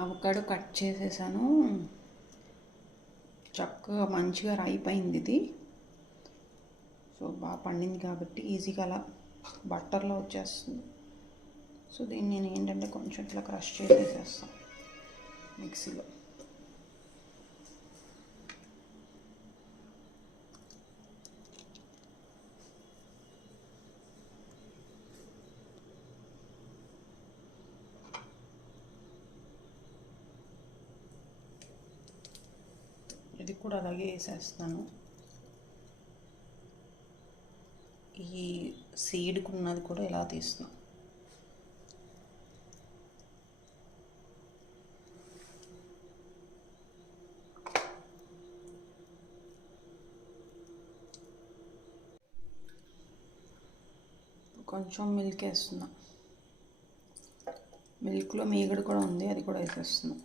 Avocado cut చేసేసాను. చక్కగా మంచిగా అయిపోయింది ఇది. సో బాగా పండింది కాబట్టి ఈజీగా అలా బట్టర్లో వచ్చేస్తుంది. సో దీన్ని నేను ఏంటంటే కొంచెం ఇట్లా క్రష్ చేసేసేస్తాను మిక్సీలో. ఇది కూడా అలాగే వేసేస్తాను. ఈ సీడ్కి ఉన్నది కూడా ఇలా తీస్తున్నాను. కొంచెం మిల్క్ వేస్తున్నా. మిల్క్లో మీగడ కూడా ఉంది, అది కూడా వేసేస్తున్నా.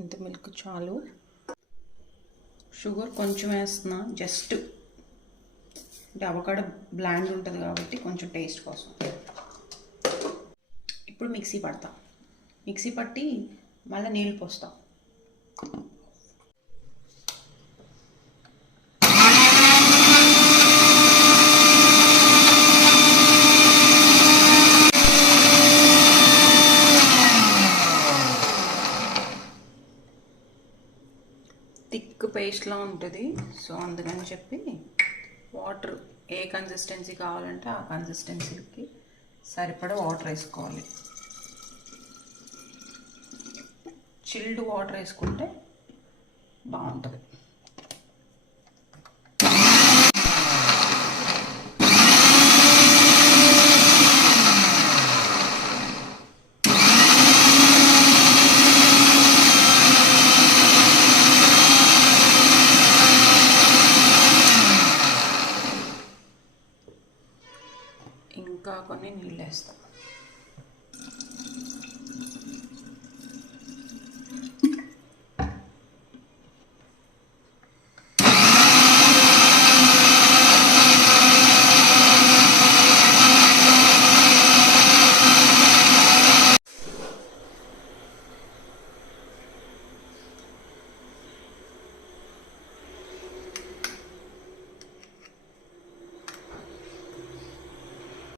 ఇంత మిల్క్ చాలు. షుగర్ కొంచెం వేస్తున్నా, జస్ట్ అంటే అవకాడో బ్లాండ్ ఉంటుంది కాబట్టి కొంచెం టేస్ట్ కోసం. ఇప్పుడు మిక్సీ పడతా. మిక్సీ పట్టి మళ్ళీ నీళ్ళు పోస్తా. థిక్ పేస్ట్లా ఉంటుంది. సో అందుకని చెప్పి వాటర్ ఏ కన్సిస్టెన్సీ కావాలంటే ఆ కన్సిస్టెన్సీకి సరిపడా వాటర్ వేసుకోవాలి. చిల్డ్ వాటర్ వేసుకుంటే బాగుంటుంది. ఇంకా కొన్ని నీళ్ళు వేస్తాం.